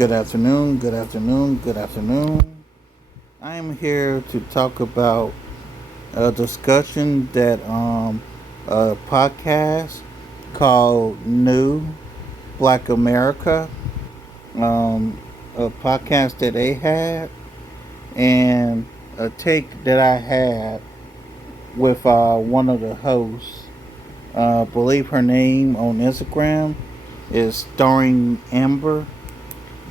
Good afternoon, good afternoon, good afternoon. I am here to talk about a discussion that a podcast called New Black America, a podcast that they had, and a take that I had with one of the hosts. I believe her name on Instagram is Starring Amber.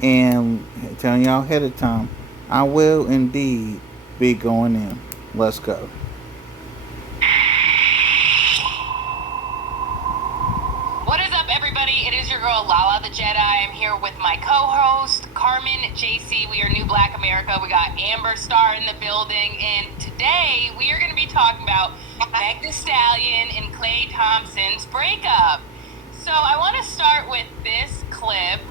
And telling y'all ahead of time, I will indeed be going in. Let's go. What is up, everybody? It is your girl Lala the Jedi. I'm here with my co-host Carmen JC. We are New Black America. We got Amber Star in the building, and today we are going to be talking about Meg Thee Stallion and Klay Thompson's breakup. So I want to start with this clip.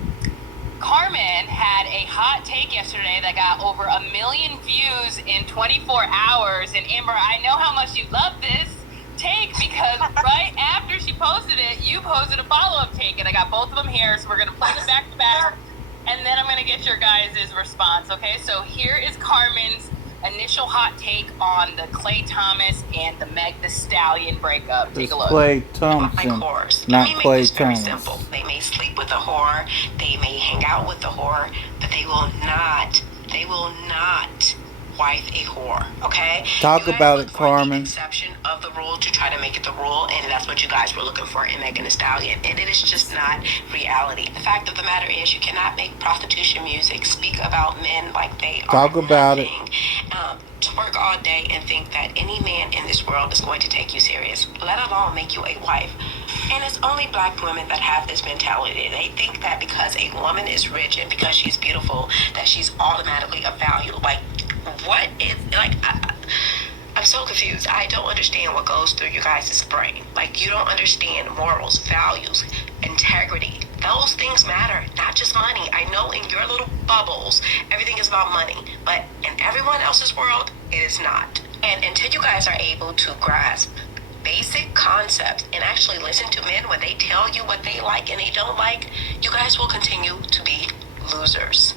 Carmen had a hot take yesterday that got over 1 million views in 24 hours. And Amber, I know how much you love this take because right after she posted it, you posted a follow-up take. And I got both of them here, so we're going to play them back to back. And then I'm going to get your guys' response, okay? So here is Carmen's initial hot take on the Klay Thomas and the Meg Thee Stallion breakup. Take a look. Klay Thompson, not Klay Thomas. Very simple. They may sleep with a whore, they may hang out with a whore, but they will not wife a whore. Okay? Talk about it, Carmen. Exception of the rule to try to make it the rule, and that's what you guys were looking for in Megan Thee Stallion, and it is just not reality. The fact of the matter is, you cannot make prostitution music speak about men like they Talk are about nothing. Twerk all day and think that any man in this world is going to take you serious, let alone make you a wife. And it's only black women that have this mentality. They think that because a woman is rich and because she's beautiful, that she's automatically of value. Like, what is, like, I'm so confused. I don't understand what goes through you guys' brain. Like, you don't understand morals, values, integrity. Those things matter, not just money. I know in your little bubbles, everything is about money. But in everyone else's world, it is not. And until you guys are able to grasp basic concepts and actually listen to men when they tell you what they like and they don't like, you guys will continue to be losers.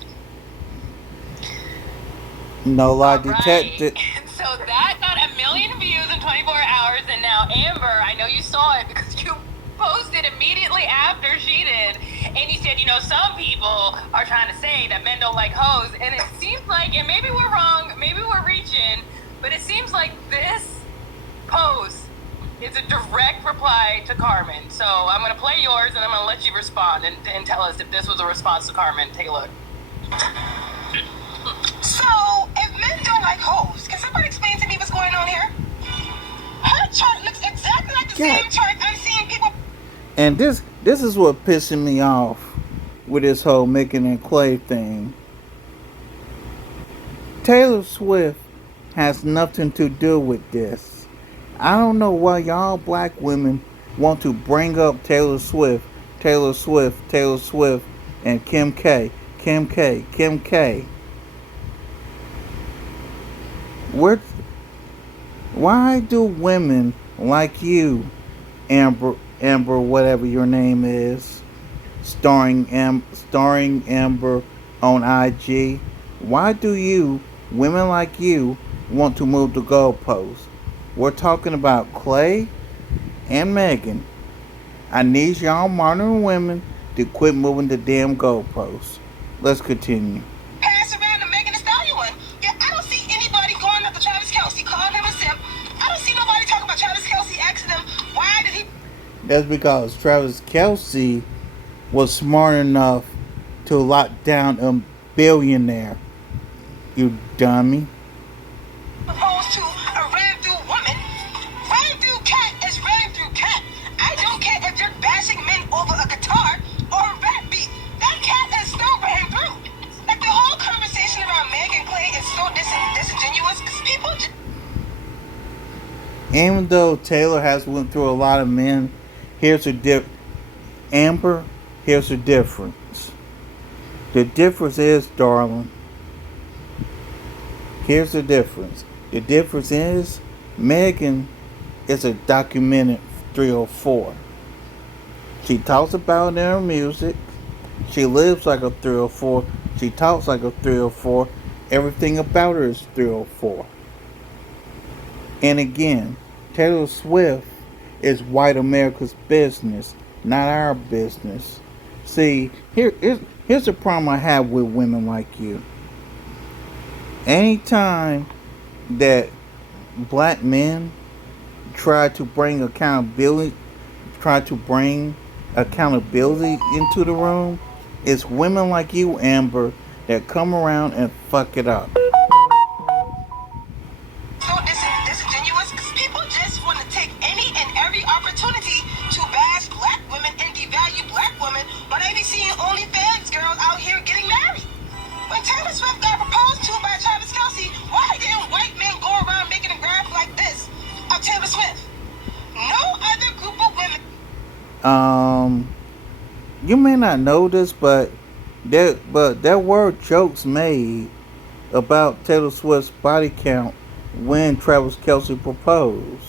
No lie detected. So that got 1 million views in 24 hours, and now Amber, I know you saw it because you posted immediately after she did, and you said, you know, some people are trying to say that men don't like hoes, and it seems like, and maybe we're wrong, maybe we're reaching, but it seems like this post is a direct reply to Carmen. So I'm going to play yours, and I'm going to let you respond and tell us if this was a response to Carmen. Take a look. So, if men don't like hoes, can somebody explain to me what's going on here? Her chart looks exactly like the same chart I'm seeing people. And this is what pissing me off with this whole Megan and Klay thing. Taylor Swift has nothing to do with this. I don't know why y'all black women want to bring up Taylor Swift, and Kim K. Why do women like you, Amber, whatever your name is, starring Amber on IG, why do women like you, want to move the goalposts? We're talking about Klay and Megan. I need y'all modern women to quit moving the damn goalposts. Let's continue. Pass around the Megan Thee Stallion one. Yeah, I don't see anybody going up to Travis Kelce, calling him a simp. I don't see nobody talking about Travis Kelce asking him, why did he... That's because Travis Kelce was smart enough to lock down a billionaire. You dummy. Opposed to a ran through woman. Ran through cat is ran through cat. I don't care if you're bashing men over a guitar or a rap beat. That cat is still ran through. Like, the whole conversation around Meg and Klay is so disingenuous because people just... Even though Taylor has went through a lot of men, here's the Amber, here's the difference. The difference is, darling, here's the difference. The difference is Megan is a documented 304. She talks about it in her music. She lives like a 304. She talks like a 304. Everything about her is 304. And again, Taylor Swift is white America's business, not our business. See, here's the problem I have with women like you. Anytime that black men try to bring accountability, try to bring accountability into the room, it's women like you, Amber, that come around and fuck it up. So disingenuous because people just want to take any and every opportunity to bash black women and devalue black women when they be seeing OnlyFans girls out here getting married. When Taylor Swift got proposed to by Travis Kelce, why didn't white men go around making a graph like this of Taylor Swift? No other group of women. You may not know this, but there were jokes made about Taylor Swift's body count when Travis Kelce proposed.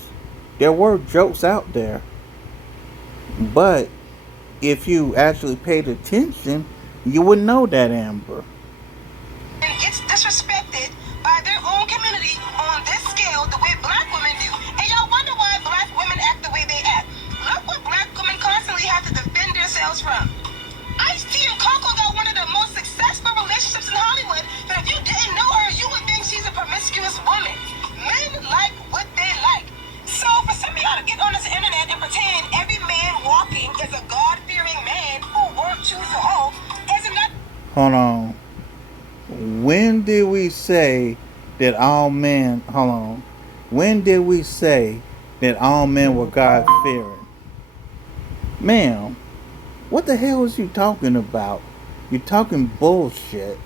There were jokes out there, but if you actually paid attention, you would know that, Amber. And gets disrespected by their own community on this scale the way black women do. And y'all wonder why black women act the way they act. Look what black women constantly have to defend themselves from. Ice-T and Coco got one of the most successful relationships in Hollywood, but if you didn't know her, you would think she's a promiscuous woman. Men like what they like. So for some of y'all to get on this internet and pretend every man walking is a God-fearing man who won't choose a hoe is not. Hold on. When did we say that all men? Hold on. When did we say that all men were God fearing? Ma'am, what the hell is you talking about? You're talking bullshit.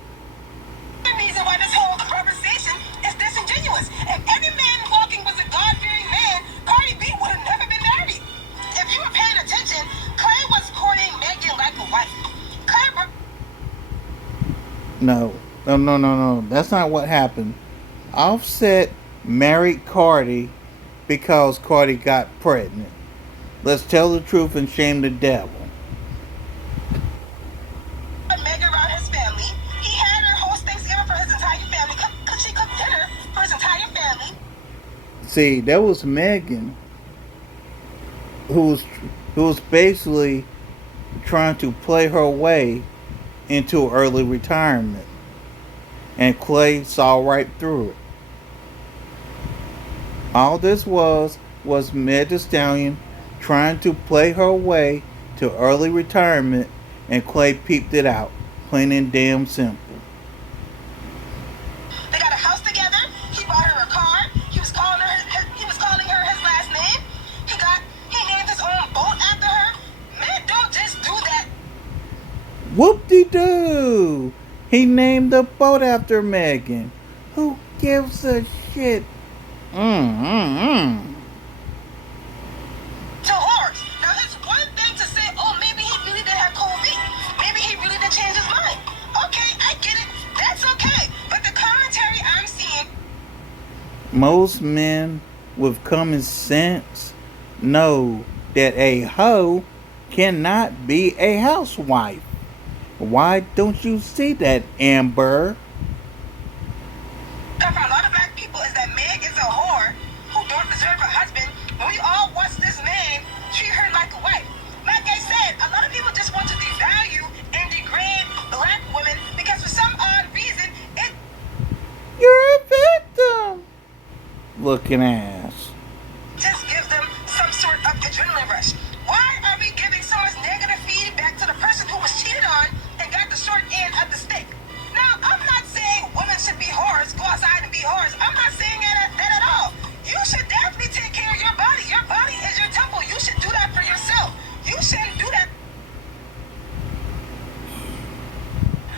The reason why this whole conversation is disingenuous. If every man walking was a God-fearing man, Cardi B would have never been married. If you were paying attention, Clay was courting Megan like a wife. Clay. No. That's not what happened. Offset married Cardi because Cardi got pregnant. Let's tell the truth and shame the devil. Megan around his family. He had her host Thanksgiving for his entire family. She cooked dinner for his entire family. See, that was Megan who was basically trying to play her way into early retirement. And Clay saw right through it. All this was Meg Thee Stallion trying to play her way to early retirement, and Clay peeped it out. Plain and damn simple. They got a house together. He bought her a car. He was calling her his last name. He named his own boat after her. Men don't just do that. Whoop-de-doo! He named the boat after Megan. Who gives a shit? To whores. Now it's one thing to say, oh, maybe he really did have cold feet. Maybe he really did change his mind. Okay, I get it. That's okay. But the commentary I'm seeing. Most men with common sense know that a hoe cannot be a housewife. Why don't you see that, Amber? For a lot of black people is that Meg is a whore who don't deserve a husband. When we all watch this man treat her like a wife. Like I said, a lot of people just want to devalue and degrade black women because for some odd reason it. You're a victim. Looking ass. Just gives them some sort of adrenaline rush. Why are we giving so much negative feedback to the person who was cheated on and got the short end of the stick? Now, I'm not saying women should be whores, go outside and be whores. I'm not saying that at all. You should definitely take care of your body. Your body is your temple. You should do that for yourself. You shouldn't do that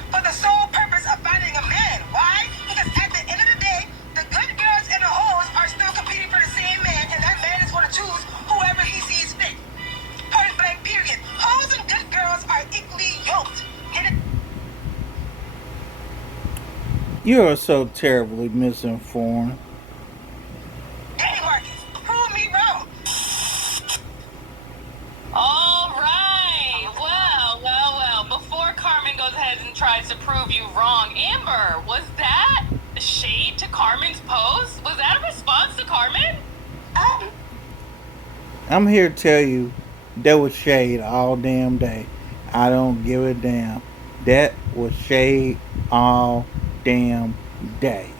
for the sole purpose of finding a man. Why? Because at the end of the day, the good girls and the hoes are still competing for the same man, and that man is going to choose whoever he sees fit. Point blank, period. Hoes and good girls are equally yoked. You are so terribly misinformed. Danny Marcus, prove me wrong. All right. Well. Before tries to prove you wrong. Amber, was that shade to Carmen's post? Was that a response to Carmen? I'm here to tell you that was shade all damn day. I don't give a damn. That was shade all damn day.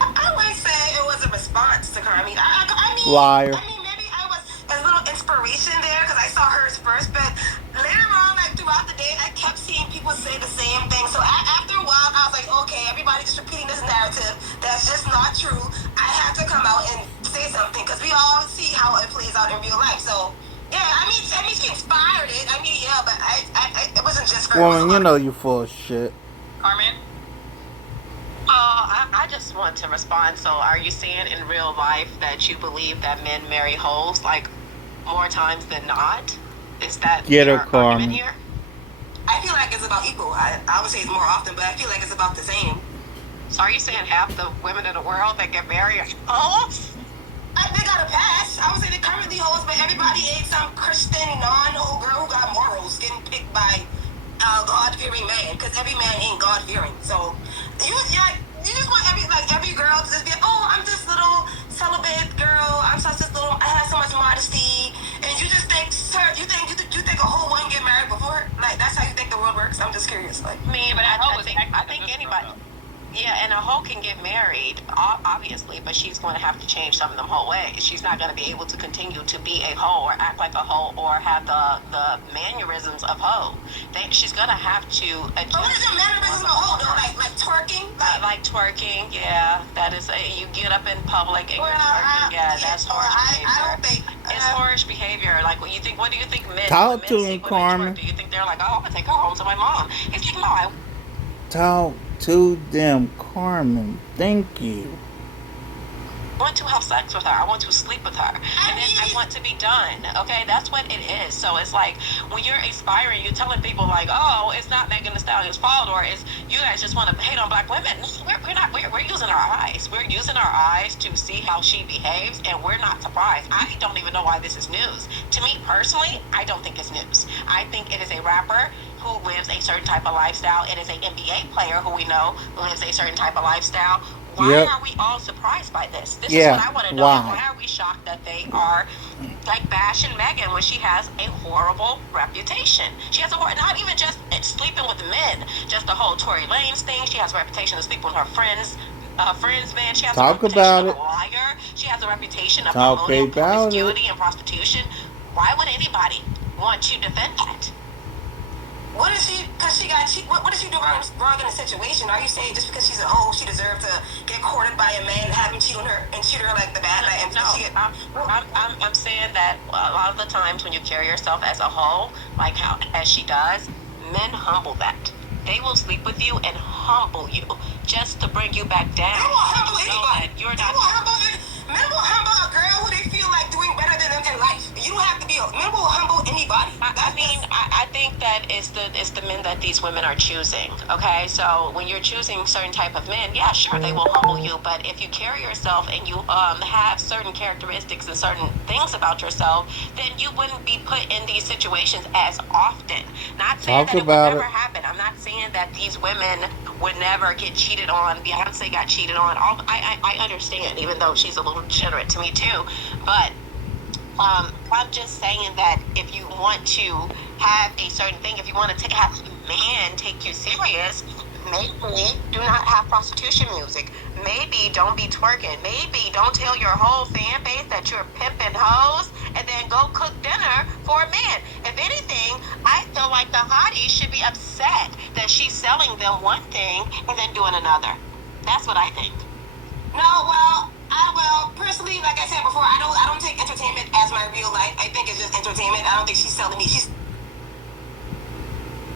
I wouldn't say it was a response to Carmen. Liar. I mean, maybe I was a little inspiration there because I saw hers first, but later on, like throughout the day, I kept seeing people say the same thing. So after a while, I was like, okay, everybody's just repeating this narrative. That's just not true. I have to come out and say something because we all see how it plays out in real life. So yeah, I mean, she inspired it. I mean, yeah, but it wasn't just for. Woman, you know you full of shit. Carmen? I just want to respond. So, are you saying in real life that you believe that men marry hoes like more times than not? Is that Get her, your Carmen. argument here? I feel like it's about equal. I would say it's more often, but I feel like it's about the same. So, are you saying half the women in the world that get married are hoes? They got a pass. I would say they're currently hoes, but everybody ain't some Christian non-hoe girl who got morals getting picked by a God-fearing man, because every man ain't God-fearing. So you just want every girl to just be, oh, I'm this little celibate girl. I'm such this little. I have so much modesty, and you just think, sir, you think a whole one get married before? Like that's how you think the world works? I'm just curious. Like Me, but I think anybody. Yeah, and a hoe can get married, obviously, but she's going to have to change some of them whole ways. She's not going to be able to continue to be a hoe or act like a hoe or have the mannerisms of hoe. She's going to have to adjust. But what is the mannerisms of hoe, though? Like twerking? Like twerking, yeah. That is, you get up in public and you're twerking. That's whorish behavior. I don't think... It's whorish behavior. Like, what do you think men... Talk to men him, Carmen. Do you think they're like, oh, I'm going to take her home to my mom? It's like, no, I... Talk to them, Carmen. Thank you. I want to have sex with her. I want to sleep with her. And then I want to be done. Okay? That's what it is. So it's like when you're aspiring, you're telling people like, oh, it's not Megan Thee Stallion's fault, or it's you guys just want to hate on black women. We're not. We're using our eyes. We're using our eyes to see how she behaves, and we're not surprised. I don't even know why this is news. To me personally, I don't think it's news. I think it is a rapper who lives a certain type of lifestyle. It is an NBA player who we know lives a certain type of lifestyle. Why are we all surprised by this? This is what I want to know. Why are we shocked that they are like bashing Megan when she has a horrible reputation? She has not even just sleeping with men, just the whole Tory Lanez thing. She has a reputation of sleeping with her friends, man. She has a reputation of a liar. She has a reputation of promoting promiscuity and prostitution. Why would anybody want to defend that? What is she? Because she got cheat. What did she do wrong in a situation? Are you saying just because she's a hoe, she deserves to get courted by a man, have him cheat on her and treat her like the bad guy? I'm saying that a lot of the times when you carry yourself as a hoe, like how as she does, men humble that. They will sleep with you and humble you just to bring you back down. They will humble anybody. Men will humble a girl who they feel like doing better than them in life. You don't have to be. Men will humble anybody. I think that it's the men that these women are choosing. Okay, so when you're choosing certain type of men, yeah, sure, they will humble you. But if you carry yourself and you have certain characteristics and certain things about yourself, then you wouldn't be put in these situations as often. Not saying that it would never happen. I'm not saying that these women would never get cheated on. Beyonce got cheated on. I understand, even though she's a little degenerate to me too. But I'm just saying that if you want to have a certain thing, if you want to have a man take you serious, maybe do not have prostitution music. Maybe don't be twerking. Maybe don't tell your whole fan base that you're pimping hoes and then go cook dinner for a man. If anything, I feel like the hottie should be upset that she's selling them one thing and then doing another. That's what I think. No, well, personally, like I said before, I don't take entertainment as my real life. I think it's just entertainment. I don't think she's selling me.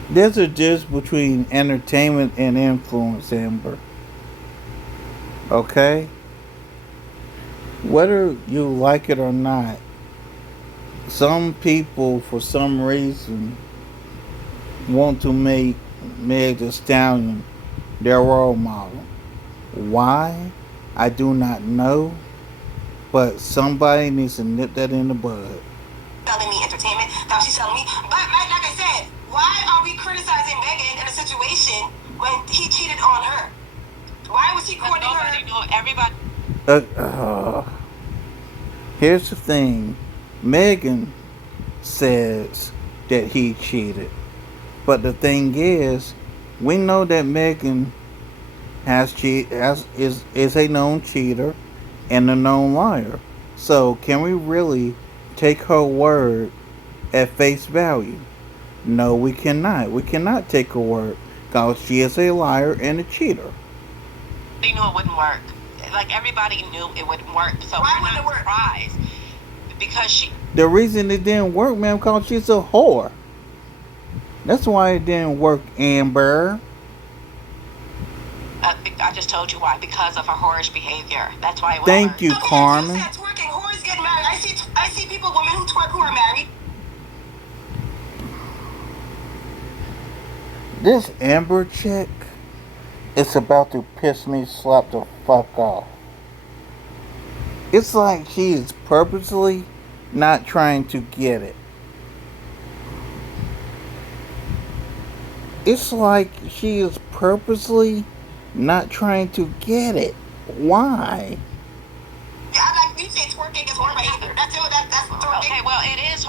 There's a difference between entertainment and influence, Amber. Okay? Whether you like it or not, some people, for some reason, want to make Meg Thee Stallion their role model. Why? I do not know. But somebody needs to nip that in the bud. Selling me entertainment. Now she's selling me. But like I said, why are we criticizing criticizing Megan in a situation when he cheated on her? Why was he courting her? Nobody knew. Everybody. Here's the thing. Megan says that he cheated. But the thing is, we know that Megan is a known cheater and a known liar. So can we really take her word at face value? No, we cannot. We cannot take her word because she is a liar and a cheater. They knew it wouldn't work. Like everybody knew it wouldn't work. So Why we're wouldn't it not work? surprised because she. The reason it didn't work, ma'am, because she's a whore. That's why it didn't work, Amber. I just told you why. Because of her whorish behavior. That's why it was. Thank you, Okay, Carmen. you said twerking. Whores get married. I see people, women who twerk who are married. This Amber chick is about to piss me slap the fuck off. It's like she is purposely not trying to get it. It's like she is purposely not trying to get it. Why? Yeah, like you say, twerking is whore behavior. That's twerking. Okay, well, it is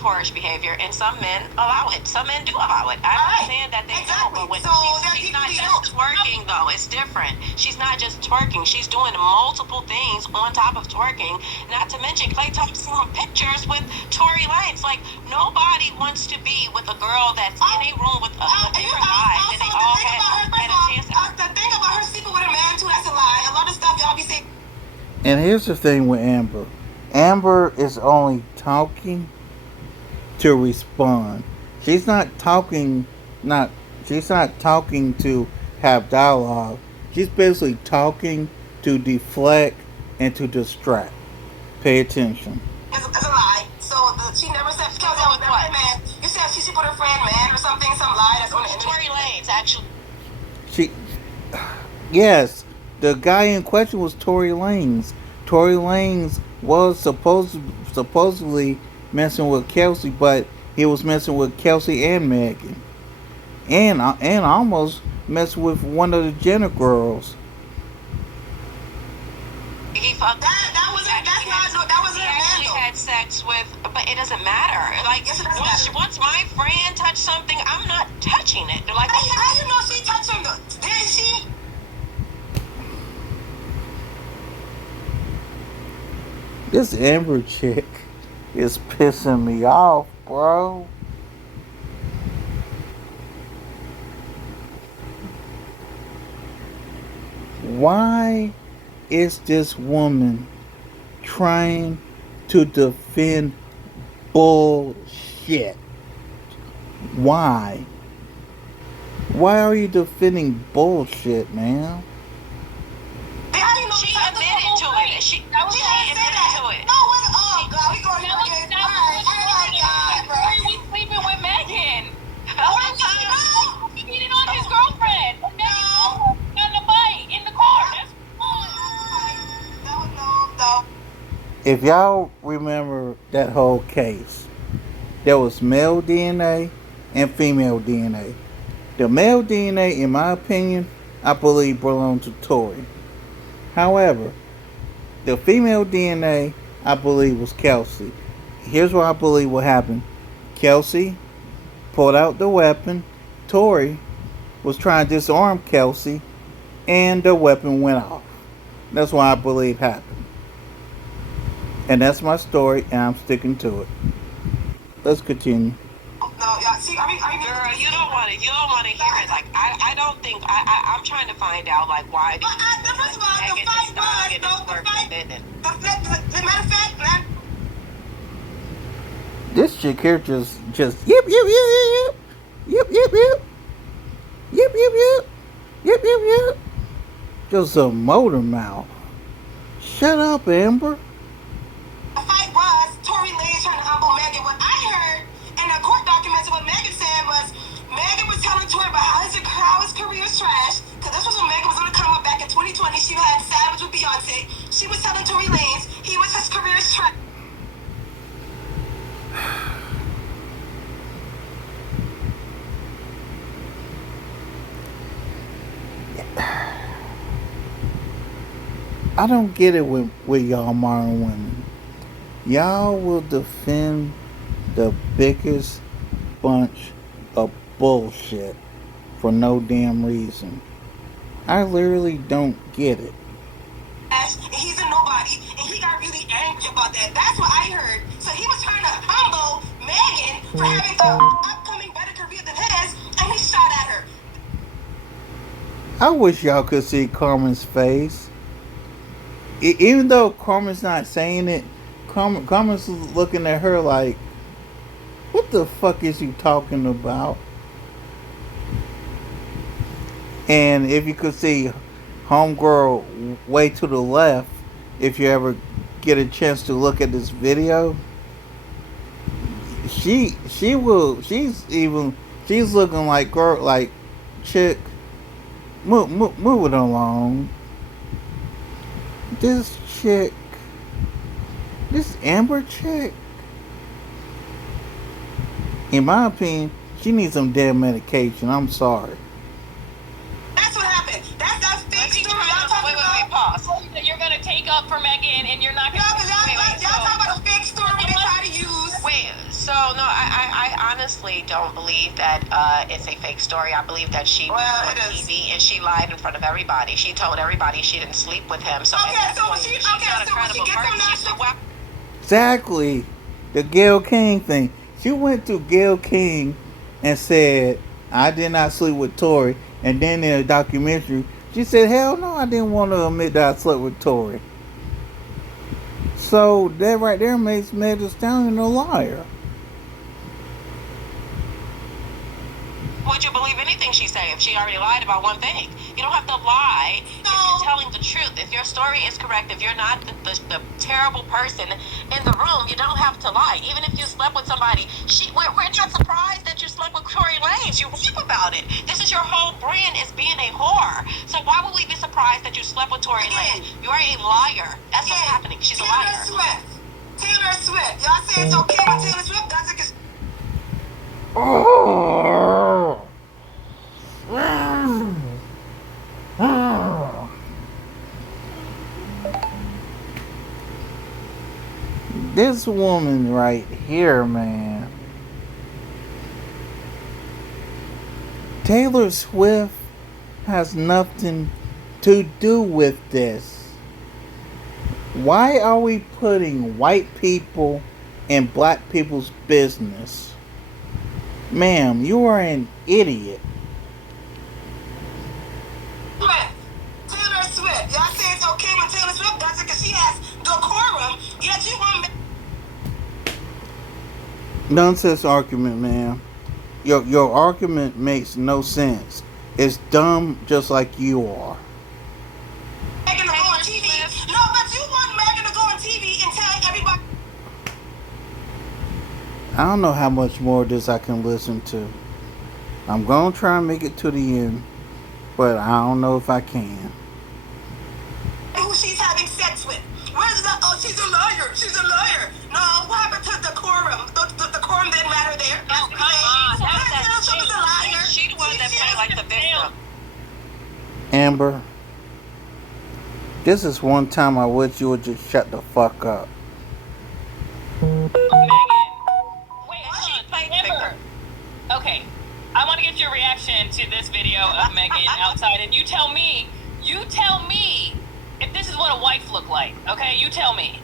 whorish behavior, and some men allow it. Some men do allow it. I'm not saying that they don't, but when So she's not just twerking, though, it's different. She's not just twerking. She's doing multiple things on top of twerking. Not to mention, Clay took some pictures with Tory Lanez. Like, nobody wants to be with a girl that's in a room with a different guy, and they all had a chance. The thing about her sleeping with a man, too, that's a lie. A lot of stuff y'all be saying. And here's the thing with Amber. Amber is only talking to respond. She's not talking to have dialogue. She's basically talking to deflect and to distract. Pay attention. It's a lie. So she never said because I was never a man. You said she put her friend man or something, some lie that's on the internet. Tory Lanez, actually. Yes, the guy in question was Tory Lanez. Tory Lanez was supposedly messing with Kelsey, but he was messing with Kelsey and Megan, and almost messed with one of the Jenner girls. He fucked. That wasn't a man He though. had sex with, but it doesn't matter. Like Yes, it does matter. once my friend touched something, I'm not touching it. Like How you know she touched him though? Did she? This Amber chick is pissing me off, bro. Why is this woman trying to defend bullshit? Why? Why are you defending bullshit, man? How you know she touched admitted him? to it. She admitted to it. No, oh god, we going to get oh my god, bro. Corey was sleeping with Megan. He cheated on his girlfriend. And Megan got in a fight in the car. That's fun. No. If y'all remember that whole case, there was male DNA and female DNA. The male DNA, in my opinion, I believe belonged to Tory. However, the female DNA, I believe, was Kelsey. Here's what I believe what happened. Kelsey pulled out the weapon. Tory was trying to disarm Kelsey, and the weapon went off. That's what I believe happened. And that's my story, and I'm sticking to it. Let's continue. No, y'all see, are we Girl, you don't want to hear it. Like I don't think I'm trying to find out like why. First of all, the fight the matter of fact, man. This chick here just yip yip yip yip yip yip yip yip yip yip yip yip yip. Just a motor mouth. Shut up, Amber. The fight was Tory Lanez trying to humble Megan. What I heard in the court documents, what Megan said was Megan was telling Tory about how his career is trash. Because this was when Megan was on the come up back in 2020. She had Savage with Beyonce. She was telling Tory Lanez his career is trash. I don't get it with y'all modern women. Y'all will defend the biggest bunch of bullshit for no damn reason. I literally don't get it. And he's a nobody, and he got really angry about that. That's what I heard. So he was trying to humble Megan for having the upcoming better career than his, and he shot at her. I wish y'all could see Carmen's face. Even though Carmen's not saying it, Carmen's looking at her like, what the fuck is you talking about? And if you could see Homegirl way to the left, if you ever get a chance to look at this video, she's looking like girl, like chick. Move it along. This chick, this Amber chick, in my opinion, she needs some damn medication. I'm sorry. That's what happened. That's fake story. Y'all talking Wait, about. pause. You're gonna take up for Megan, and you're not gonna. Y'all talking about a fake story they try to use. Wait, so no, I honestly don't believe that it's a fake story. I believe that she was on TV and she lied in front of everybody. She told everybody she didn't sleep with him. So she's not a credible person. Exactly, the Gayle King thing. She went to Gayle King and said, "I did not sleep with Tory." And then in a documentary, she said, "Hell no, I didn't want to admit that I slept with Tory." So that right there makes Meg Thee Stallion a liar. Would you believe anything she say if she already lied about one thing? You don't have to lie if you're telling the truth. If your story is correct, if you're not the terrible person in the room, you don't have to lie. Even if you slept with somebody, we're not surprised that you slept with Tory Lanez. You rap about it. This is your whole brand is being a whore. So why would we be surprised that you slept with Tory Lanez? You are a liar. That's what's happening. She's a liar. Taylor Swift. Y'all say it's okay with Taylor Swift? That's like This woman right here, man. Taylor Swift has nothing to do with this. Why are we putting white people in black people's business? Ma'am, you are an idiot. Taylor Swift. Y'all say it's okay with Taylor Swift? That's because she has decorum. Yet you want Nonsense argument, ma'am. Your argument makes no sense. It's dumb just like you are. Megan to go on TV. No, but you want Megan to go on TV and tell everybody. I don't know how much more of this I can listen to. I'm gonna try and make it to the end, but I don't know if I can. Who she's having sex with. Where's the, oh, she's a liar. She's a liar. No, what happened to the decorum? The decorum didn't matter there. Oh, come on. She's a liar. She the one that played like the victim. Amber, this is one time I wish you would just shut the fuck up. Megan. Wait, Amber. Okay, I want to get your reaction to this video of Megan outside, and you tell me if this is what a wife look like. Okay, you tell me.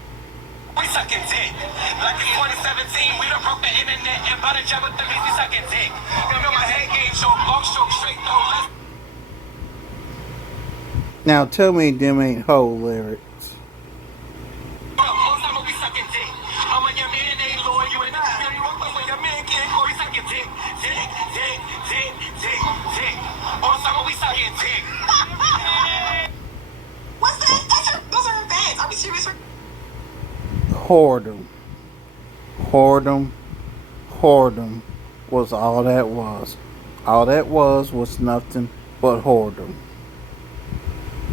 We sucking dick. Like in 2017, we done broke the internet and bought a job with the we sucking dick. You know my head game show, long stroke, straight though. Now tell me them ain't whole lyrics. Most time we sucking dick. I'm on your man, they loyal, you and I. You walk away, your man can't go, we sucking dick. Dick. All time we sucking dick. What's that? Those are her fans. Are we serious? Whoredom was all that was. All that was nothing but whoredom.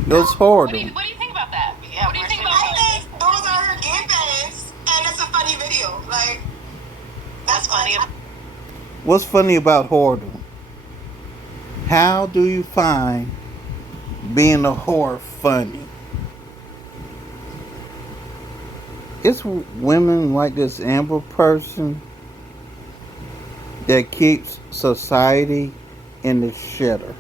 It was whoredom. What do you think about that? Yeah, what do you think about I that? think those are her gay fans, and it's a funny video. Like, that's funny. What's funny about whoredom? How do you find being a whore funny? It's women like this Amber person that keeps society in the shitter.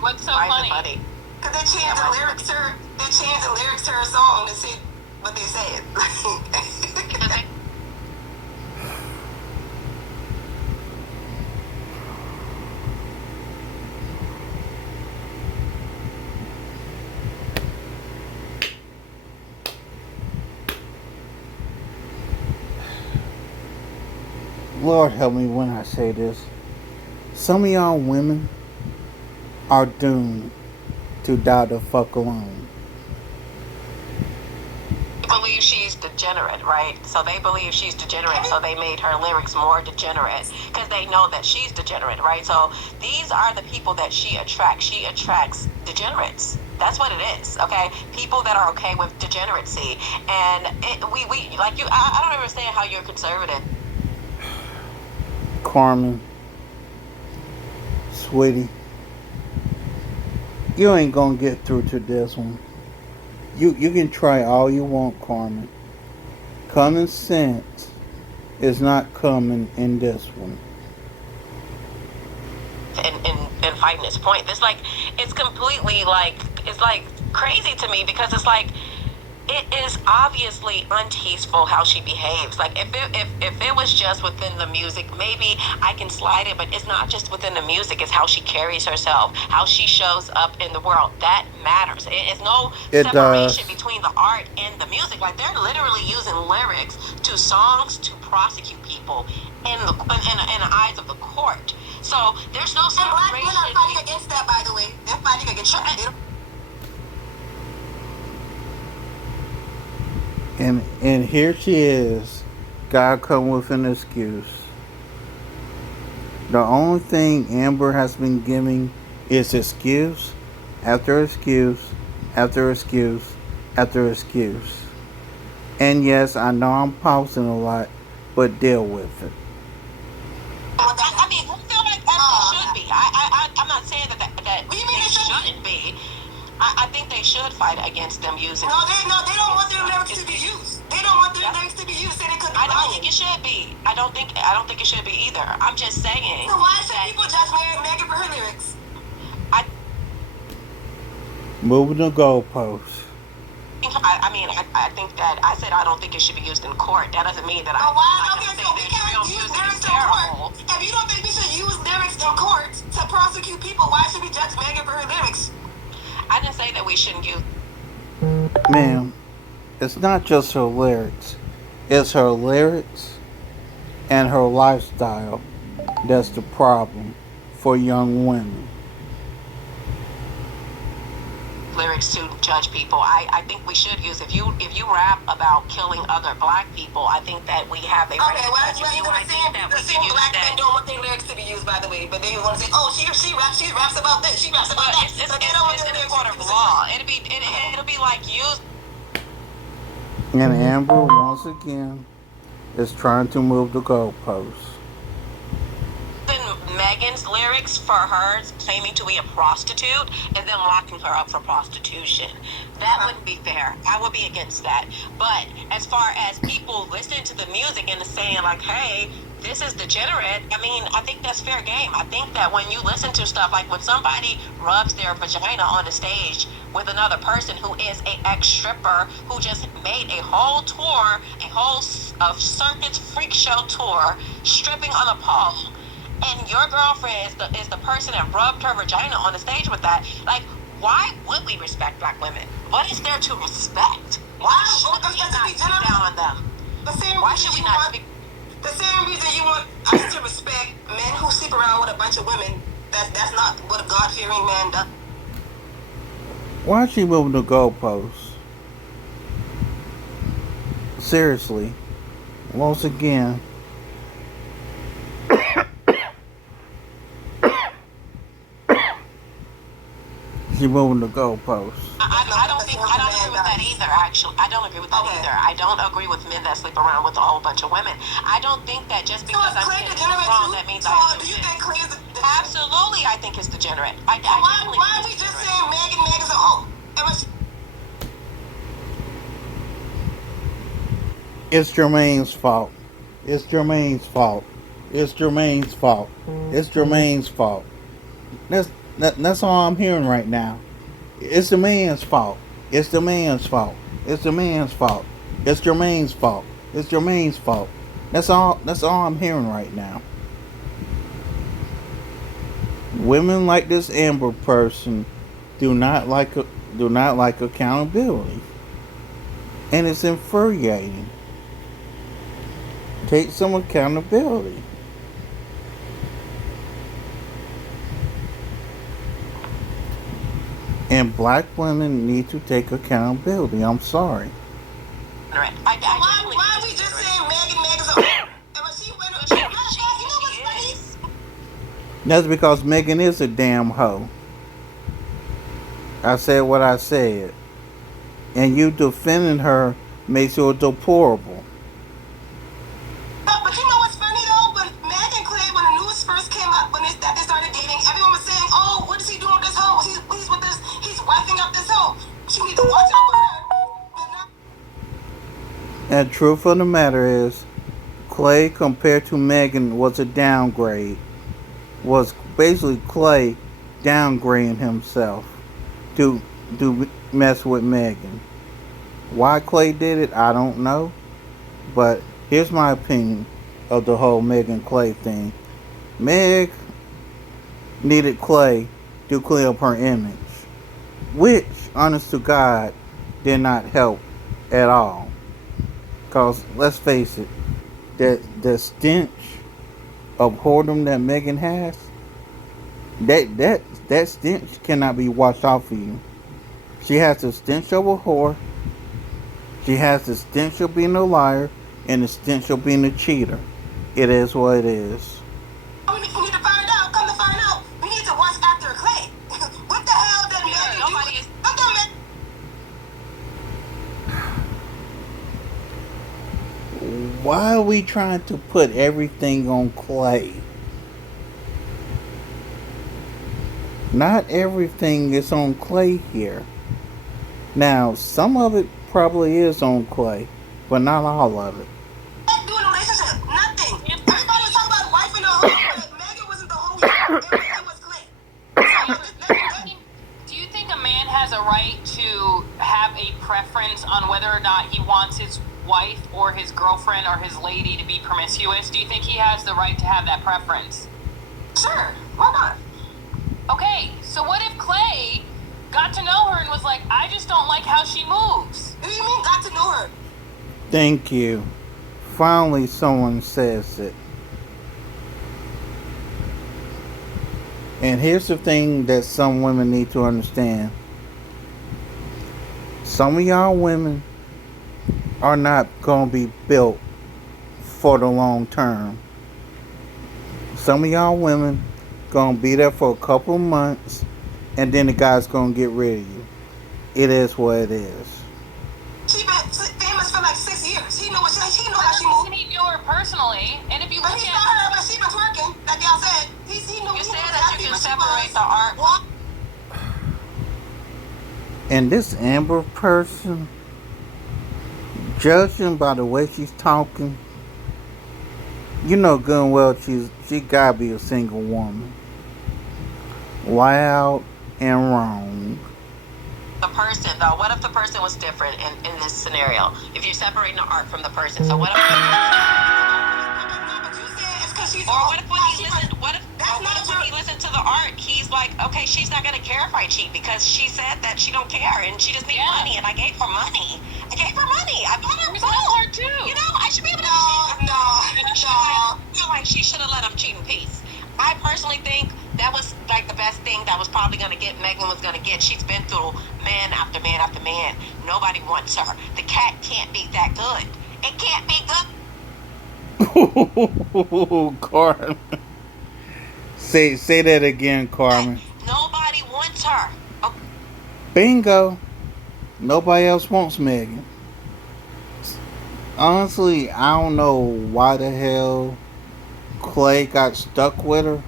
What's so Why is it funny? funny? Because they changed the lyrics to her. They changed the lyrics to her song to see what they said. Because they Lord help me when I say this. Some of y'all women are doomed to die the fuck alone. believe she's degenerate, right? So they believe she's degenerate, so they made her lyrics more degenerate because they know that she's degenerate, right? So these are the people that she attracts. She attracts degenerates. That's what it is, okay? People that are okay with degeneracy. And we like you, I don't understand how you're conservative. Carmen, sweetie, you ain't gonna get through to this one. You can try all you want, Carmen. Common sense is not coming in this one. And fighting this point. It's like, it's completely like, it's like crazy to me because it's like, it is obviously untasteful how she behaves. Like if it was just within the music, maybe I can slide it, but it's not just within the music. It's how she carries herself, how she shows up in the world. That matters. It is no It separation does. between the art and the music. Like they're literally using lyrics to songs to prosecute people in the eyes of the court. So there's no And black men are separation. fighting against that, by the way. They're fighting against that. They don't- And here she is. God come with an excuse. The only thing Amber has been giving is excuse after excuse after excuse after excuse. And yes, I know I'm pausing a lot, but deal with it. I mean, I feel like they should be. I'm not saying that What do you mean they they shouldn't? shouldn't be. I think they should fight against them using. No, they don't want their lyrics to be used. They don't want their lyrics to be used. Say they couldn't I don't buy think it. it should be. I don't think it should be either. I'm just saying. So why should that people judge Megan for her lyrics? Moving the goalposts. I think that I said I don't think it should be used in court. That doesn't mean that But I why? can Okay, say so we that can't real use music lyrics is in court. terrible. If you don't think we should use lyrics in court to prosecute people, why should we judge Megan for her lyrics? I didn't say that we shouldn't use. Ma'am, it's not just her lyrics. It's her lyrics and her lifestyle that's the problem for young women. Lyrics to judge people. I think we should use if you rap about killing other black people, I think that we have a right Okay, to well, judge you. I think that the we same can use black that. men don't want their lyrics to be used, by the way, but they want to say, oh, she raps about this, she raps about that. It's But they don't want in their the lyrics court to of be law. It'll be like used. And Amber, once again, is trying to move the goalposts. Megan's lyrics for her claiming to be a prostitute and then locking her up for prostitution. That wouldn't be fair. I would be against that. But as far as people listening to the music and saying like, hey, this is degenerate, I mean, I think that's fair game. I think that when you listen to stuff like when somebody rubs their vagina on the stage with another person who is an ex-stripper who just made a whole tour, a whole circus freak show tour, stripping on a pole, and your girlfriend is the person that rubbed her vagina on the stage with that, like, why would we respect black women? What is there to respect? Why should we not speak down on them? The same Why reason should we you not want, speak? the same reason you want us to respect men who sleep around with a bunch of women. That's not what a God-fearing man does. Why is she moving the goalposts? Seriously, once again, she moving the goalposts. I don't agree with that either. Actually, I don't agree with that either. I don't agree with men that sleep around with a whole bunch of women. I don't think that just So because is I'm Clay saying it's degenerate wrong, too? that means So I do agree you with think it. Clay is Absolutely, I think it's degenerate. why we just saying Megan is a hoe? It's Jermaine's fault. It's Jermaine's fault. It's Jermaine's fault. It's Jermaine's fault. That's that's all I'm hearing right now. It's the man's fault. It's the man's fault. It's the man's fault. It's Jermaine's fault. It's Jermaine's fault. That's all. That's all I'm hearing right now. Women like this Amber person do not like accountability, and it's infuriating. Take some accountability. And black women need to take accountability. I'm sorry. Right. Why we just saying Megan's a and when she went on, you know what's funny? That's because Megan is a damn hoe. I said what I said. And you defending her makes her deplorable. But you know what's funny though? When Meg and Clay, when the news first came up, when they started dating, everyone was saying, "Oh, what is he doing with this hoe? He's with this. He's wifing up this hoe. She need to watch out for her." And the truth of the matter is, Clay compared to Megan was a downgrade. Was basically Clay downgrading himself to mess with Megan. Why Clay did it, I don't know. But here's my opinion of the whole Megan Clay thing. Meg needed Clay to clean up her image, which, honest to God, did not help at all. Cause let's face it, the stench of whoredom that Megan has, that stench cannot be washed off of you. She has the stench of a whore. She has the stench of being a liar and the stench of being a cheater. It is what it is. We need to find out. Come to find out, we need to watch after Clay. What the hell did Megan do? Nobody is. Why are we trying to put everything on Clay? Not everything is on Clay here. Now, some of it probably is on Clay, but not all of it. Doing a relationship, nothing. Everybody was talking about wife and a hoe, but Megan wasn't the hoe. It was Clay. Do you think a man has a right to have a preference on whether or not he wants his wife or his girlfriend or his lady to be promiscuous? Do you think he has the right to have that preference? Sure, why not? Okay, so what if Clay got to know her and was like, I just don't like how she moves? What do you mean got to know her? Thank you. Finally, someone says it. And here's the thing that some women need to understand. Some of y'all women are not going to be built for the long term. Some of y'all women going to be there for a couple months and then the guy's going to get rid of you. It is what it is. She been famous for like 6 years. He know how she What moves. he knew her personally, and if you But look he at saw her, but she was working. Like y'all said, he knew. You he said knew that exactly you can what she separate was. the art. What? And this Amber person, judging by the way she's talking, you know good and well she gotta be a single woman. Loud and wrong. The person, though, what if the person was different in this scenario? If you're separating the art from the person, so what if? No, but you said it's 'cause she's. Or what if when he listened? What if? That's What not if when true. he listened to the art, he's like, okay, she's not gonna care if I cheat because she said that she don't care and she just needs money, and I gave her money. I bought her It's food. not her too. You know, I should be able to cheat. No. I feel like she should have let him cheat in peace. I personally think that was like the best thing that was probably going to get Megan was going to get. She's been through man after man after man. Nobody wants her. The cat can't be that good. It can't be good. Carmen. Say that again, Carmen. Nobody wants her. Oh, Bingo. Nobody else wants Megan. Honestly, I don't know why the hell Clay got stuck with her.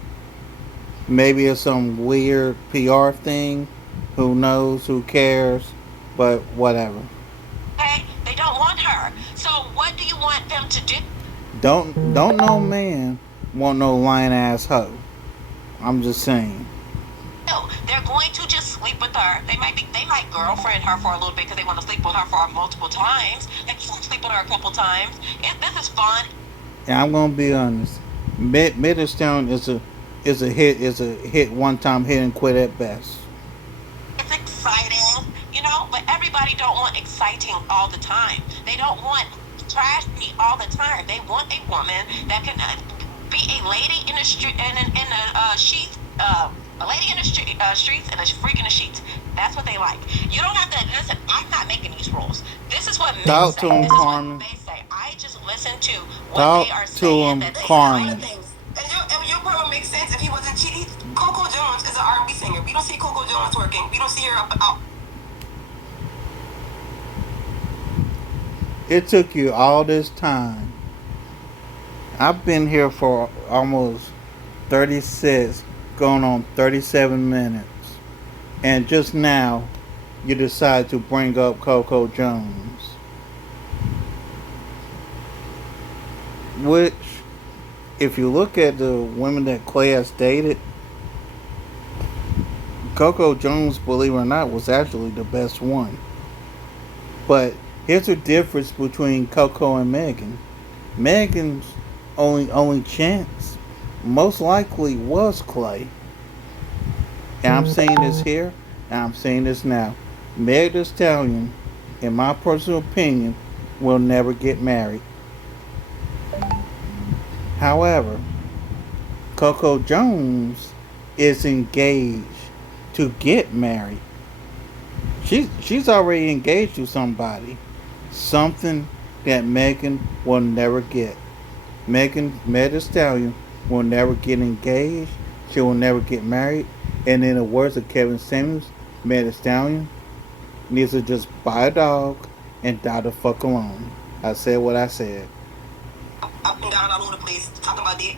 Maybe it's some weird PR thing. Who knows? Who cares? But whatever. okay, they don't want her. So what do you to do. Don't no man want no lying ass hoe. I'm just saying. They're going to just sleep with her. They might girlfriend her for a little bit because they want to sleep with her for multiple times. They can sleep with her a couple times. This is fun. And I'm gonna be honest. Middlestone is a hit one time hit and quit at best. It's exciting, but everybody don't want exciting all the time. They don't want trashy all the time. They want a woman that can be a lady in the street and in the sheets. A lady in the streets and a freak in the sheets. That's what they like. You don't have to listen. I'm not making these rules. This is what men Talk say. to him, This is Carmen. what they say. I just listen to what Talk they are to saying. him, That they Carmen. like. And your part would make sense if he wasn't cheating. Coco Jones is an R&B singer. We don't see Coco Jones working. We don't see her out. It took you all this time. I've been here for almost 36, going on 37 minutes. And just now, you decide to bring up Coco Jones. Which, if you look at the women that Clay has dated, Coco Jones, believe it or not, was actually the best one. But here's the difference between Coco and Megan. Megan's only chance most likely was Clay. And I'm saying this here, and I'm saying this now. Meg Thee Stallion, in my personal opinion, will never get married. However, Coco Jones is engaged to get married. She's already engaged to somebody. Something that Megan will never get. Meg Thee Stallion will never get engaged. She will never get married. And in the words of Kevin Samuels, Meg Thee Stallion needs to just buy a dog and die the fuck alone. I said what I said. Up and down all over the place talking about dick.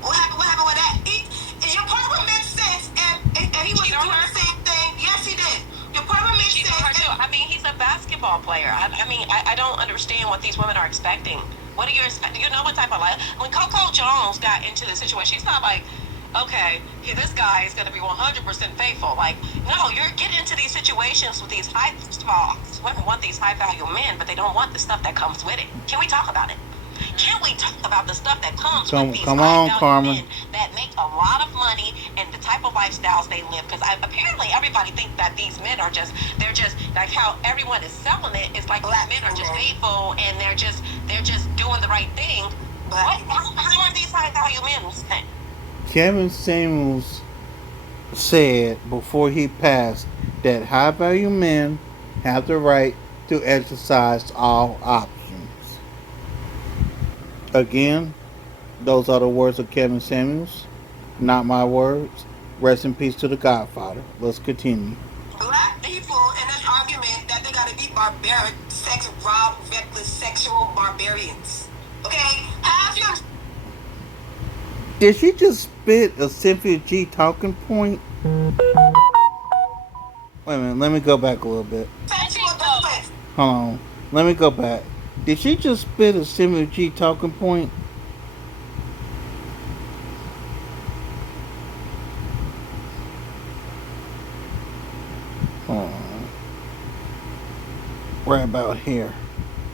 What happened with that? Your point would make sense if he was doing the same thing. Yes, he did. Your point would make Cheating sense. on her too. I mean, he's a basketball player. I don't understand what these women are expecting. What do you expect? Do you know what type of life? When Coco Jones got into the situation, she's not like, okay, this guy is going to be 100% faithful. Like, no, you're getting into these situations with these women want these high value men, but they don't want the stuff that comes with it. Can we talk about it? Can we talk about the stuff that comes with these Come on, high Carmen. value men that make a lot of money and the type of lifestyles they live? Because apparently everybody thinks that these men are they're just like how everyone is selling it. It's like black men are just faithful and they're just doing the right thing. But how are these high value men saying? Kevin Samuels said before he passed that high value men have the right to exercise all options. Again, those are the words of Kevin Samuels, not my words. Rest in peace to the Godfather. Let's continue. Black people in this argument that they gotta be barbaric, sex robbed, reckless, sexual barbarians. Okay? Have your Did she just spit a Cynthia G talking point? Wait a minute, let me go back a little bit. sexual defense. Hold on. Let me go back. Did she just spit a Cynthia G talking point? Hold on. Right about here.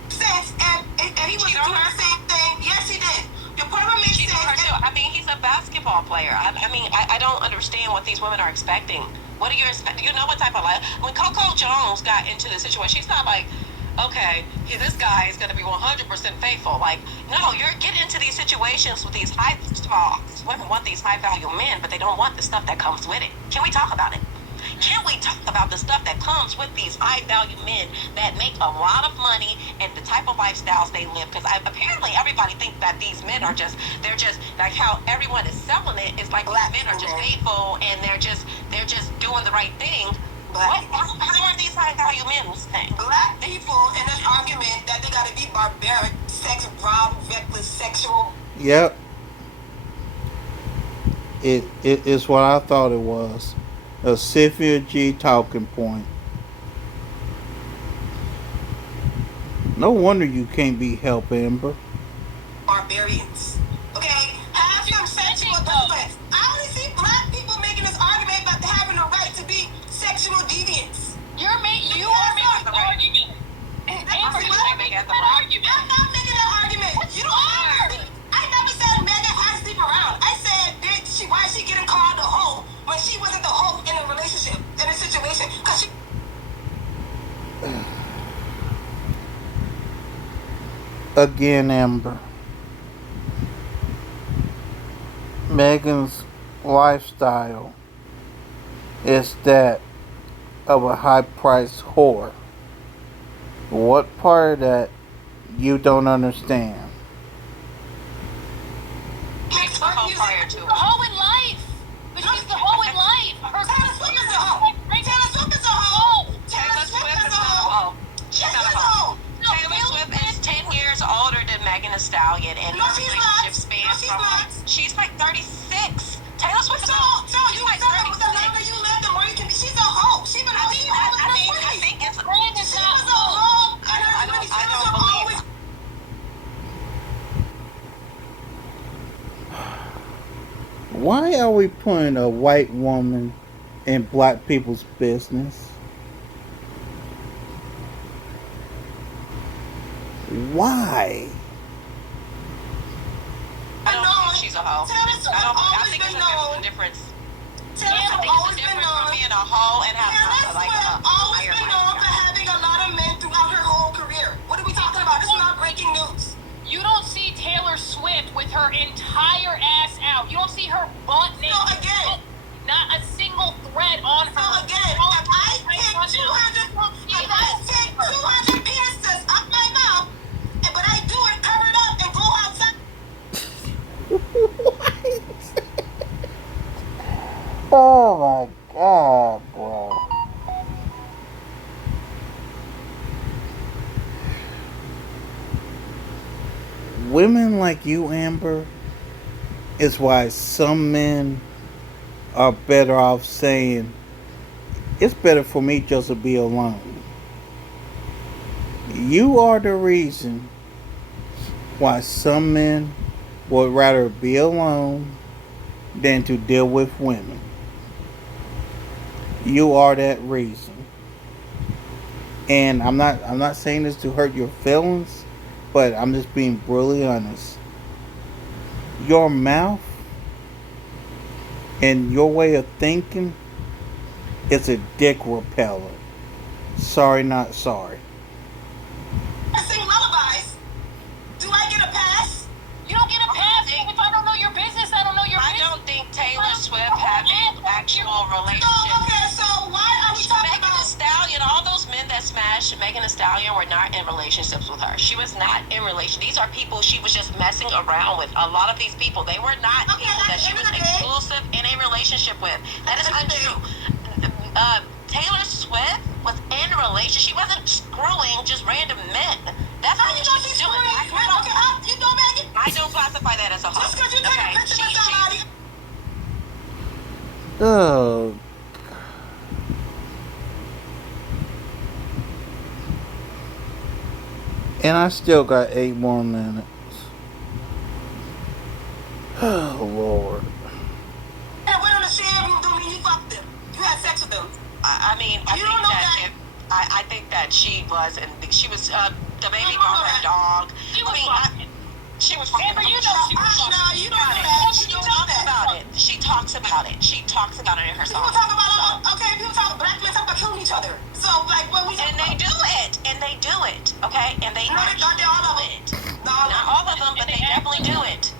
Sense and he was doing the same thing. Yes, he did. Your point would make Cheating on her sense. too. I mean, he's a basketball player. I don't understand what these women are expecting. What do you expect? Do you know what type of life? When Coco Jones got into the situation, she's not like, okay, this guy is going to be 100% faithful. Like, no, you're getting into these situations with these women want these high value men, but they don't want the stuff that comes with it. Can we talk about it? Can we talk about the stuff that comes with these high value men that make a lot of money and the type of lifestyles they live? Because apparently everybody thinks that these men are they're just like how everyone is selling it. It's like black men are just faithful and they're just doing the right thing. How are these high value men saying? Black people in this argument that they gotta be barbaric, sex robbed, reckless, sexual. Yep. It's what I thought it was. A Cynthia G talking point. No wonder you can't be helped, Amber. barbarians. Okay? Have some sexual defense. I only see black people making this argument about having the right to be sexual deviants. You are making the argument. Amber, you are making that argument. I'm not making that argument. You are. I never said Megan has to sleep around. I said, why is she getting called a hoe when she wasn't the hoe in a relationship, in a situation? Because she... Again, Amber. Megan's lifestyle is that of a high-priced whore. What part of that you don't understand? She's the hoe prior to The it. hoe in life. But she's the hoe in life. Taylor Swift is a hoe. Taylor Swift is a hoe. Taylor Swift is a hoe. She's not a hoe. Taylor Swift is 10 years older than Megan Thee Stallion, and No, her she's relationship not. spans No, she's from not. she's like 36. Taylor Swift is So she's you like said that the longer 36. you live, the more you can be. She's a hoe. She's been a hoe. I think it's She was a hoe. I don't believe. Why are we putting a white woman in black people's business? Why? I don't think she's a hoe. I think it's a difference. I think it's a difference from being a hoe and having like a always higher been known for lifestyle. having a lot of men throughout her whole career. What are we talking about? This is not breaking news. You don't see Taylor Swift with her entire ass out. You don't see her butt naked. So again, not a single thread on her. so again, if I take 200 penises up my mouth, but I do it covered up and go outside. Oh my god, bro. Women like you, Amber, is why some men are better off saying, it's better for me just to be alone. You are the reason why some men would rather be alone than to deal with women. You are that reason. And I'm not saying this to hurt your feelings, but I'm just being brutally honest. Your mouth and your way of thinking is a dick repeller. Sorry, not sorry. I sing lullabies. Do I get a pass? You don't get a pass. If I don't know your business, I don't know your I business. don't think Taylor Swift having actual relationship. Okay, so why are we talking Megan Thee about... Stallion, all those men that smashed Megan Thee Stallion were not in relationships with her. She was not in relation. These are people she was just messing around with. A lot of these people, they were not people that she was exclusive in a relationship with. That is untrue. Taylor Swift was in a relationship. She wasn't screwing just random men. That's How what you she know was she's doing. screwing? Okay, you know Megan? I don't classify that as a hoe. Just because you take a picture with somebody... Oh. And I still got 8 more minutes. Oh, Lord. And went on the share room, don't mean you fucked them. You had sex with them. I mean, I think that she was the baby brought her dog. She was fucking. She was fucking. Amber, you know she was fucking. No, you don't know that. She talks about it. She talks about it. She talks about it in her People song. talk about, people talk, black men talk about killing each other. So, like, what we... And they do it. And they do it. Okay? And they Not all of it. them. Not all of them, but they definitely do it.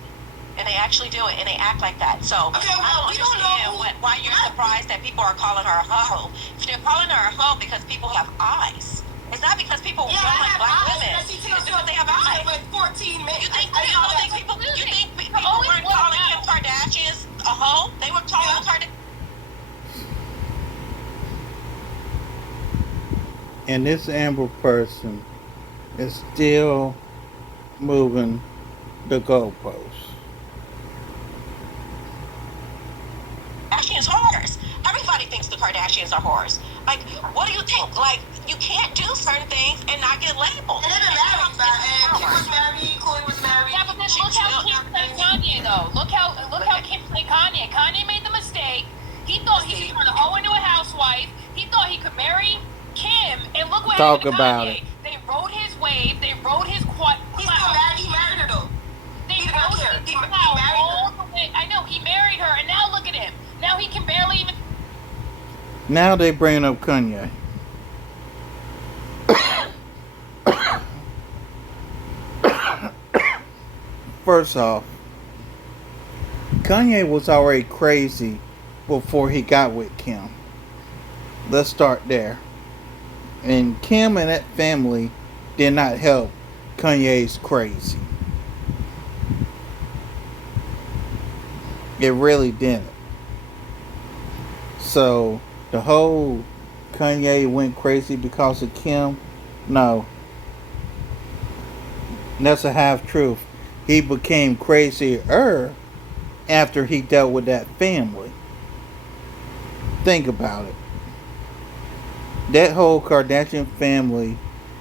And they actually do it, and they act like that. So Okay, well, I don't we don't understand know why you're surprised that people are calling her a hoe. They're calling her a hoe because people have eyes. It's not because people don't like black women. It's because they have eyes. With 14 men. You think people weren't calling Kim Kardashians a hoe? They were calling her. And this Amber person is still moving the goalposts. Kardashians whores. Everybody thinks the Kardashians are whores. Like, what do you think? Like, You can't do certain things and not get labeled. And they've been married, and Kim was married, Chloe was married. Yeah, but then look how Kim played Kanye, though. Look how Kim played Kanye. Kanye made the mistake. He thought he could turn a hoe into a housewife. He thought he could marry Kim, and look what Talk happened to about Kanye. it. They rode his wave. They rode his quad. He's still married. He married her though. They He don't rode care. his He clout married all her. the way. I know he married her, and now look at him. Now he can barely even. Now they bringing up Kanye. First off, Kanye was already crazy before he got with Kim. Let's start there. And Kim and that family did not help Kanye's crazy. It really didn't. So the whole Kanye went crazy because of Kim, no. That's a half truth. He became crazier after he dealt with that family. Think about it. That whole Kardashian family,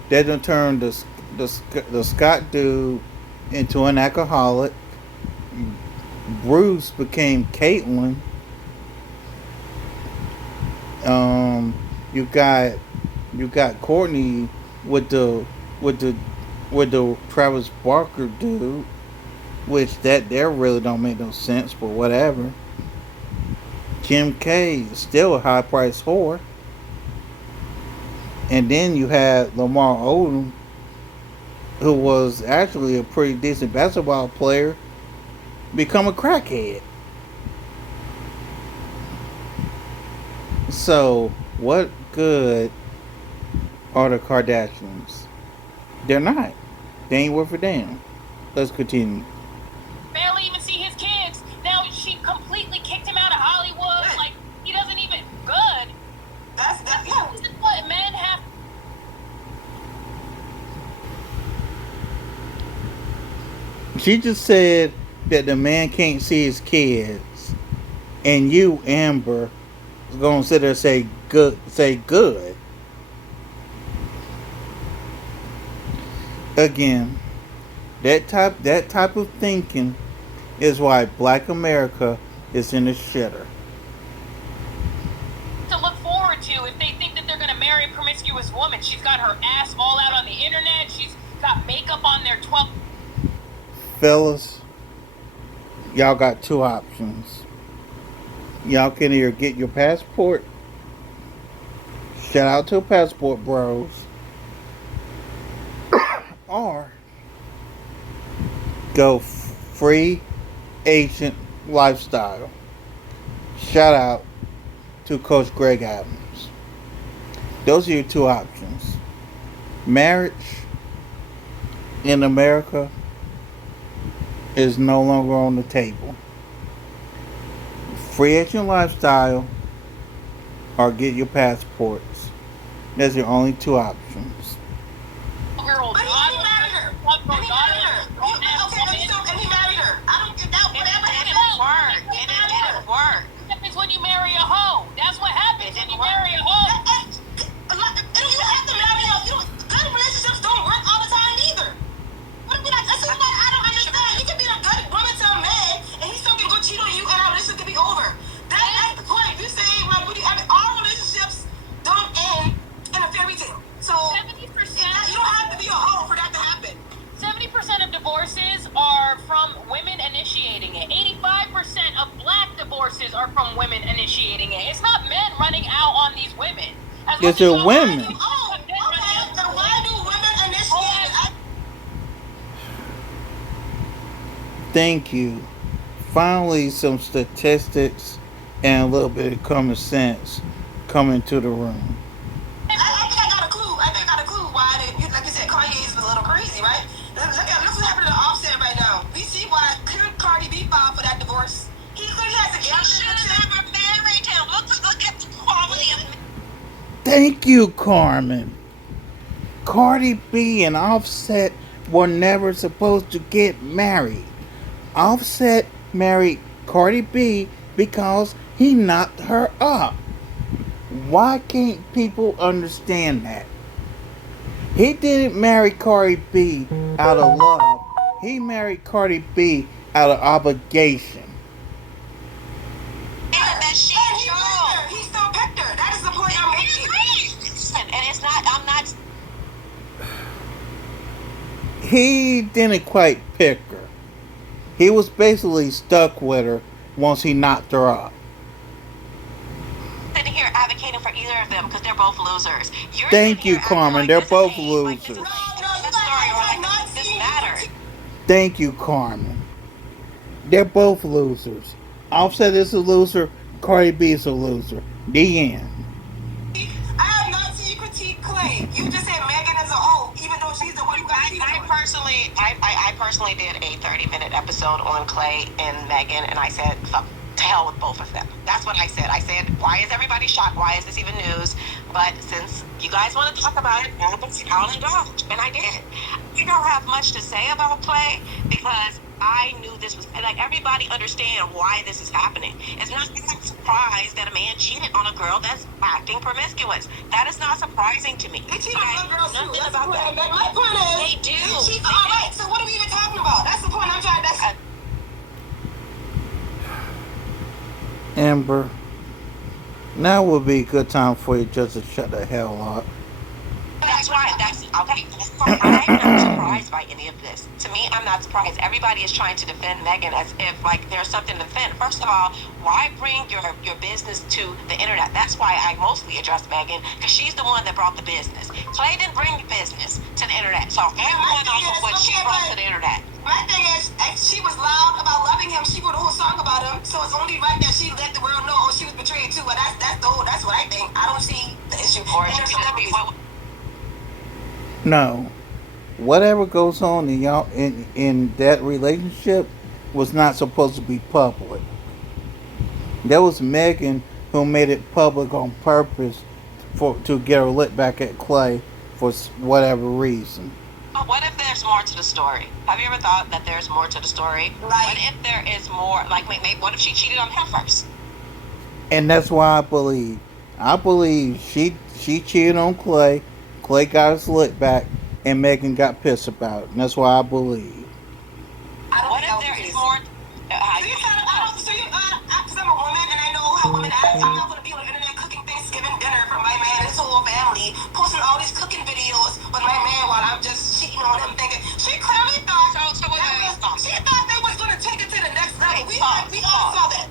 they done turned the Scott dude into an alcoholic. Bruce became Caitlyn. You got Courtney with the Travis Barker dude, which that there really don't make no sense, but whatever. Kim K is still a high price whore. And then you had Lamar Odom, who was actually a pretty decent basketball player, become a crackhead. So, what good are the Kardashians? They're not. They ain't worth a damn. Let's continue. Barely even see his kids. Now she completely kicked him out of Hollywood. Like he doesn't even good. That's yeah. This is what men have. She just said that the man can't see his kids, and you, Amber, is gonna sit there and say good. Say good. Again, that type of thinking is why Black America is in the shitter. To look forward to if they think that they're going to marry a promiscuous woman. She's got her ass all out on the internet. She's got makeup on their 12. Fellas, y'all got two options. Y'all can either get your passport. Shout out to Passport Bros. Or go free agent lifestyle. Shout out to Coach Greg Adams. Those are your two options. Marriage in America is no longer on the table. Free agent lifestyle or get your passports. That's your only two options. Year-old But he married her. And he married her. And he married her. I don't get that. Whatever. It didn't work. It didn't work. What happens when you marry a hoe? That's what happens when you marry a hoe. You have to marry her. Good relationships don't work all the time either. I don't understand. You can be a good woman to a man, and he still can go cheat on you, and our relationship can be over. That's the point. You say, well, all relationships don't end in a fairy tale. So 70%. You don't have to be a hoe for that to happen. 70% of divorces are from women initiating it. 85% of black divorces are from women initiating it. It's not men running out on these women. It's the women. Oh, okay. Then why do women initiate it? Thank you. Finally, some statistics and a little bit of common sense coming to the room. I think I got a clue. Why they, like you said, Kanye is a little crazy, right? Look what's happening to Offset right now. We see why Cardi B filed for that divorce. He clearly has a gap. She should have never married him. Look at the quality of. Thank you, Carmen. Cardi B and Offset were never supposed to get married. Offset married Cardi B because he knocked her up. Why can't people understand that? He didn't marry Cardi B out of love. He married Cardi B out of obligation. That she chose. He still picked her. That is the point I'm making. And it's not, I'm not. He didn't quite pick her. He was basically stuck with her once he knocked her up. Sitting here advocating for either of them because they're both losers. You're Thank sitting you, here acting Carmen. like They're this is both a- like this is losers. a story or like this matters. Thank you, Carmen. They're both losers. Offset is a loser. Cardi B is a loser. The end. I have not seen you critique Klay. You just said Megan as a whole, even though she's the one who got cheated I on. personally did a 30-minute episode on Klay and Megan, and I said, fuck, to hell with both of them. That's what I said. I said, why is everybody shocked? Why is this even news? But since you guys want to talk about it, I'll indulge, and I did. I don't have much to say about Klay because I knew this was, like, everybody understand why this is happening. It's not I'm surprised that a man cheated on a girl that's acting promiscuous. That is not surprising to me. They cheat on girls too. Nothing That's about the that. point. My point is, They do. They cheat. All right. So what are we even talking about? That's the point I'm trying. That's Amber, now would be a good time for you just to shut the hell up. That's right. That's okay. I'm not surprised by any of this. To me, I'm not surprised. Everybody is trying to defend Megan as if like there's something to defend. First of all, why bring your business to the internet? That's why I mostly address Megan because she's the one that brought the business. Klay didn't bring the business to the internet, so I'm going off of what she brought to the internet. my thing is, she was loud about loving him. She wrote a whole song about him. So it's only right that she let the world know she was betrayed too. But that's what I think. I don't see the issue. Or And she there's could just be celebrities. No. Whatever goes on in y'all in that relationship was not supposed to be public. That was Megan who made it public on purpose to get her lit back at Klay for whatever reason. What if there's more to the story? Have you ever thought that there's more to the story? Like- What if there is more? Like, maybe what if she cheated on him first? And that's why I believe she cheated on Klay. Klay got his lit back, and Megan got pissed about it. And that's why I believe. I don't What think if that there was the is case. more? Because I'm a woman and I know how women act. I'm not going to be on the internet cooking Thanksgiving dinner for my man and his whole family, posting all these cooking videos with my man while I'm just cheating on him, thinking she clearly thought she thought they was going to take it to the next level. We all saw that.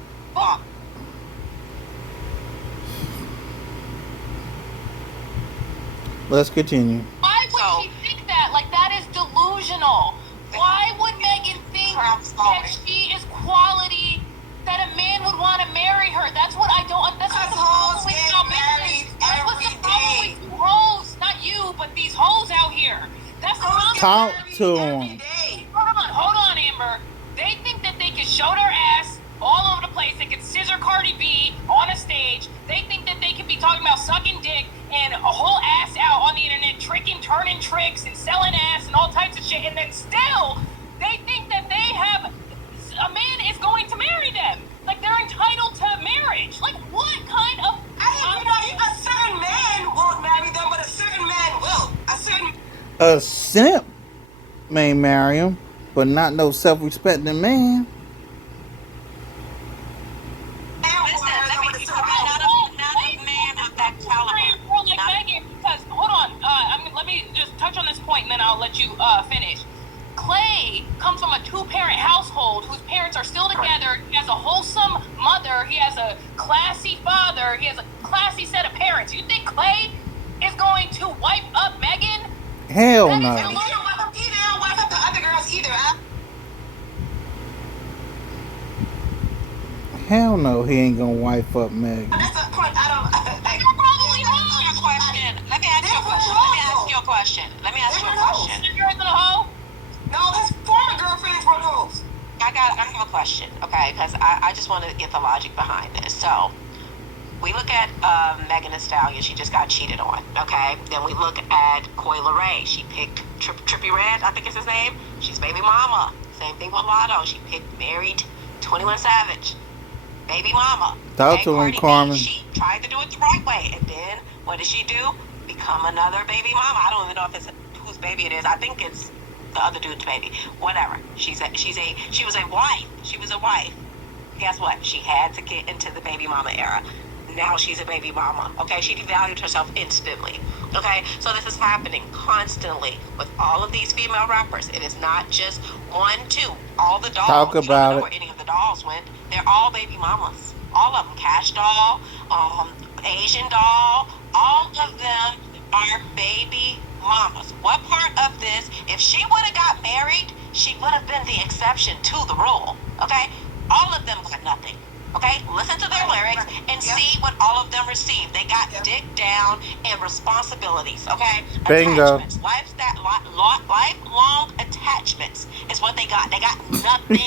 Let's continue. Why would So- she think that? Like, that is delusional. Why would Megan think that she is quality, that a man would want to marry her? That's what I don't. That's what's the problem Because with hoes y'all get married bitches. That's what's the every problem day. with you hoes. Not you, but these hoes out here. That's the problem. Talk to Every him. day. Hold on, Amber. They think that they can show their ass all over the place. They can scissor Cardi B on a stage. They think that they can be talking about sucking dick and a whole ass out on the internet, tricking, turning tricks, and selling ass and all types of shit. And then still, they think that they have a man is going to marry them. Like, they're entitled to marriage. Like, what kind of? A certain man won't marry them, but a certain man will. A simp may marry him, but not no self-respecting man. Listen, let me be not a man of that caliber. Girl like Not- Megan, because hold on, let me just touch on this point, and then I'll let you finish. Klay comes from a two-parent household whose parents are still together. He has a wholesome mother. He has a classy father. He has a classy set of parents. You think Klay is going to wipe up Megan? Hell That is no. illegal. He don't wipe up the other girls either. Hell no, he ain't gonna wife up Megan. That's the point. I don't like. You're probably wrong. Let me ask you a question. Let me ask you a question. You're in the hoe. No, his former girlfriends were hoes. I have a question, okay? Because I just want to get the logic behind this. So, we look at Megan Thee Stallion. She just got cheated on, okay? Then we look at Coi Leray. She picked Trippie Redd, I think is his name. She's baby mama. Same thing with Lotto. She picked married 21 Savage. Baby mama. Talk to him, Cardi B, Carmen. she tried to do it the right way. And then, what did she do? become another baby mama. I don't even know if it's whose baby it is. I think it's the other dude's baby. Whatever. She was a wife. She was a wife. Guess what? She had to get into the baby mama era. Now she's a baby mama. Okay, she devalued herself instantly. Okay, so this is happening constantly with all of these female rappers. It is not just 1, 2. All the dolls. Talk You don't about know it. where any of the dolls went. They're all baby mamas. All of them. Cash doll, Asian doll. All of them are baby mamas. What part of this? If she would have got married, she would have been the exception to the rule. Okay, all of them got nothing. Okay, listen to their lyrics and see what all of them received. They got dick down and responsibilities. Okay, Bingo. Attachments, lifelong attachments is what they got. They got nothing.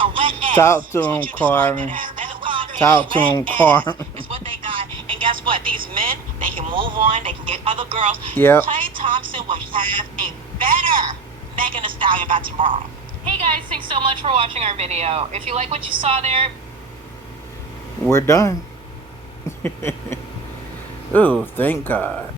A wet ass. Talk to is what him, you described Carmen. it as. That is called a Talk to him, wet ass Carmen. is what they got. And guess what? These men, they can move on. They can get other girls. Yep. Klay Thompson would have a better Megan Thee Stallion by tomorrow. Hey guys, thanks so much for watching our video. If you like what you saw there, We're done. Ooh, thank God.